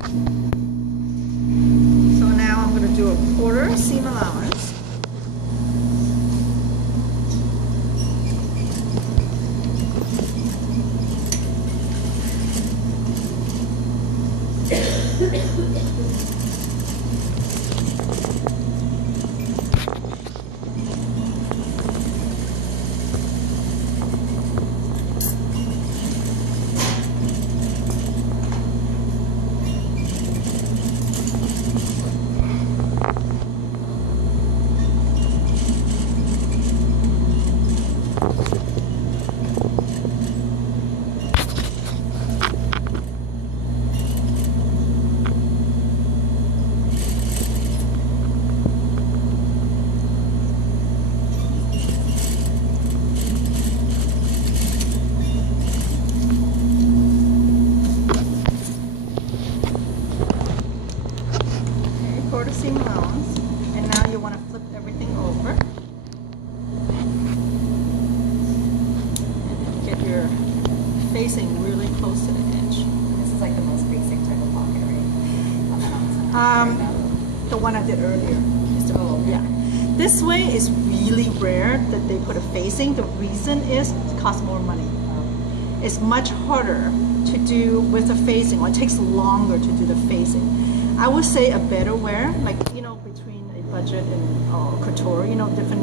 So now I'm going to do a quarter seam allowance. Quarter seam allowance, and now you want to flip everything over and get your facing really close to the edge. This is like the most basic type of pocket, right? The one I did earlier. Oh, okay. Yeah. This way is really rare that they put a facing. The reason is it costs more money. It's much harder to do with the facing, or it takes longer to do the facing. I would say a better wear, like, you know, between a budget and couture, you know, different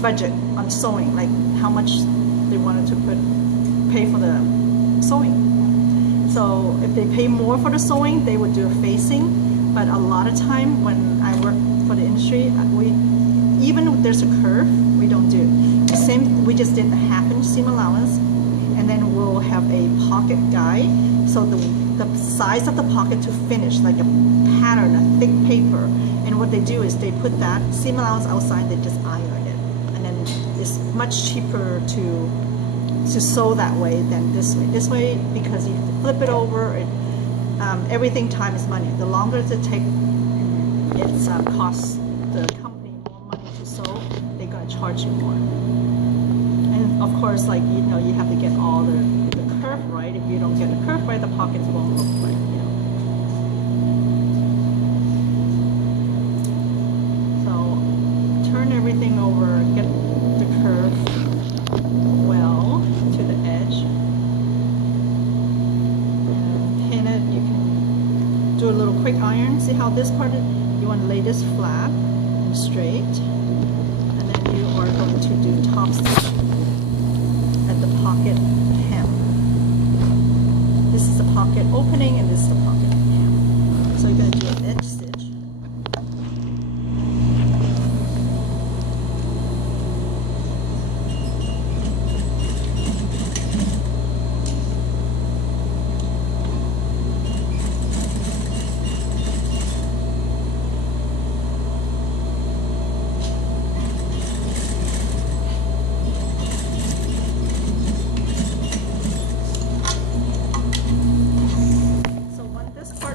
budget on sewing, like how much they wanted to pay for the sewing. So if they pay more for the sewing, they would do a facing. But a lot of time when I work for the industry, even if there's a curve, we don't do the same. We just did a 1/2 inch seam allowance, and then we'll have a pocket guide. So the size of the pocket to finish, like a pattern, a thick paper. And what they do is they put that seam allowance outside, they just iron it. And then it's much cheaper to sew that way than this way. This way, because you have to flip it over, everything time is money. The longer it takes, it costs the company more money to sew, they're gonna charge you more. And of course, like, you know, you have to get all the curve right. If you don't get the curve right, the pockets won't look right, you know. So turn everything over, get the curve well to the edge, and pin it. You can do a little quick iron. See how this part, you want to lay this flat and straight, and then you are going to do top stitch at the pocket hem. This is the pocket opening, and this is the pocket hem. So you're going to do an edge stitch.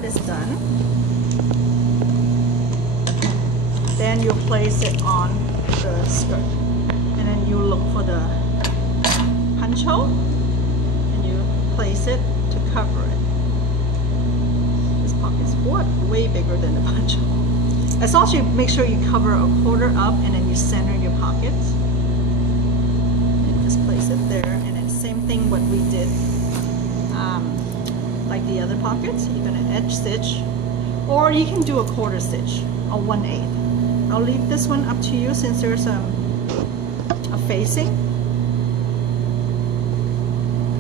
Is done, then you place it on the skirt, and then you look for the punch hole and you place it to cover it. This pocket is way bigger than the punch hole. As long as you make sure you cover a quarter up, and then you center your pockets and just place it there. And then same thing what we did like the other pockets. You're going to edge stitch, or you can do a quarter stitch or 1/8. I'll leave this one up to you since there's a facing.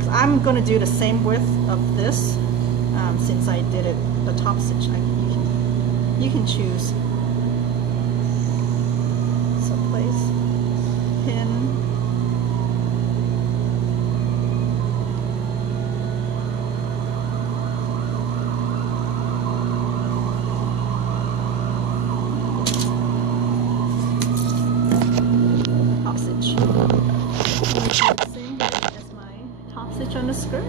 I'm going to do the same width of this since I did it the top stitch. You can choose. So place, pin, same as my top stitch on the skirt.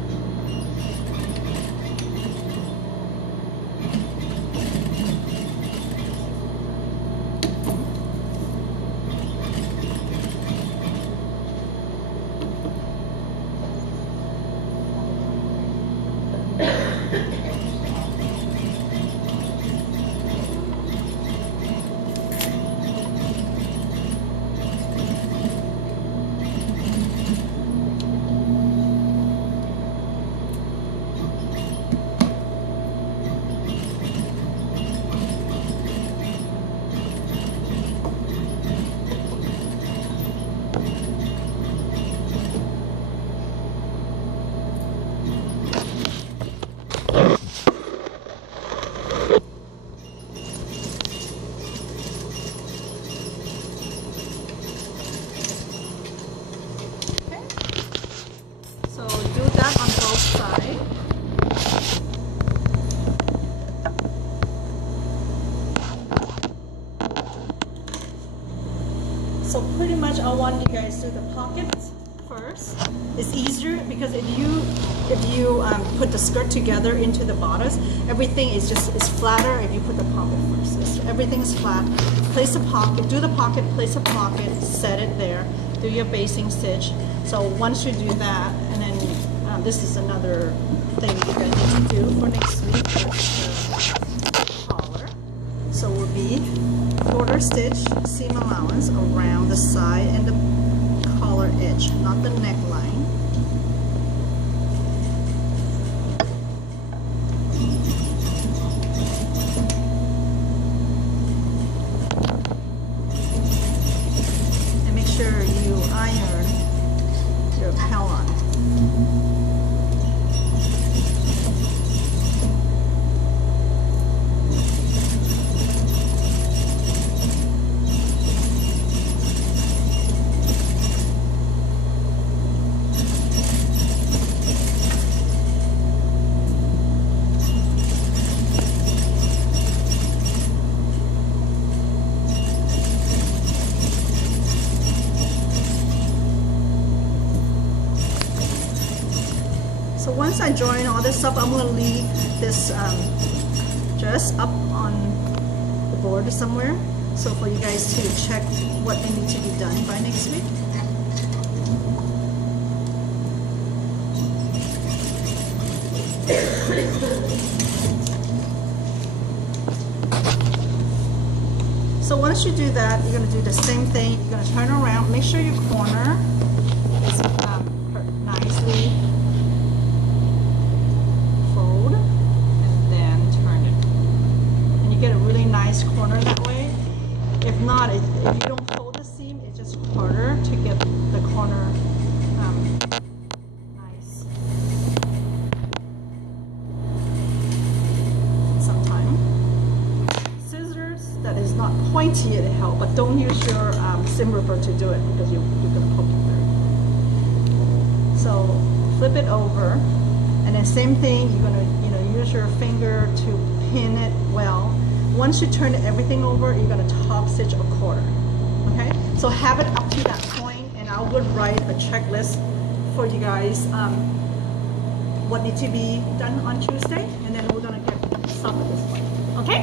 you put the skirt together into the bodice, everything is flatter if you put the pocket first. Everything is flat. Place a pocket, do the pocket, place a pocket, set it there, do your basting stitch. So once you do that, and then this is another thing you guys need to do for next week, the collar. So it will be quarter stitch seam allowance around the side and the collar edge, not the neckline. And make sure you iron your pellon. So once I join all this up, I'm going to leave this dress up on the board somewhere. So for you guys to check what they need to be done by next week. So once you do that, you're going to do the same thing. You're going to turn around, make sure your corner is nicely get a really nice corner that way. If not, if you don't fold the seam, it's just harder to get the corner nice. Sometimes scissors that is not pointy it help, but don't use your seam ripper to do it because you're gonna poke it there. So flip it over, and then same thing. You're gonna use your finger to pin it well. Once you turn everything over, you're going to top stitch a quarter. Okay? So have it up to that point, and I would write a checklist for you guys what needs to be done on Tuesday, and then we're going to get stuff at this point. Okay?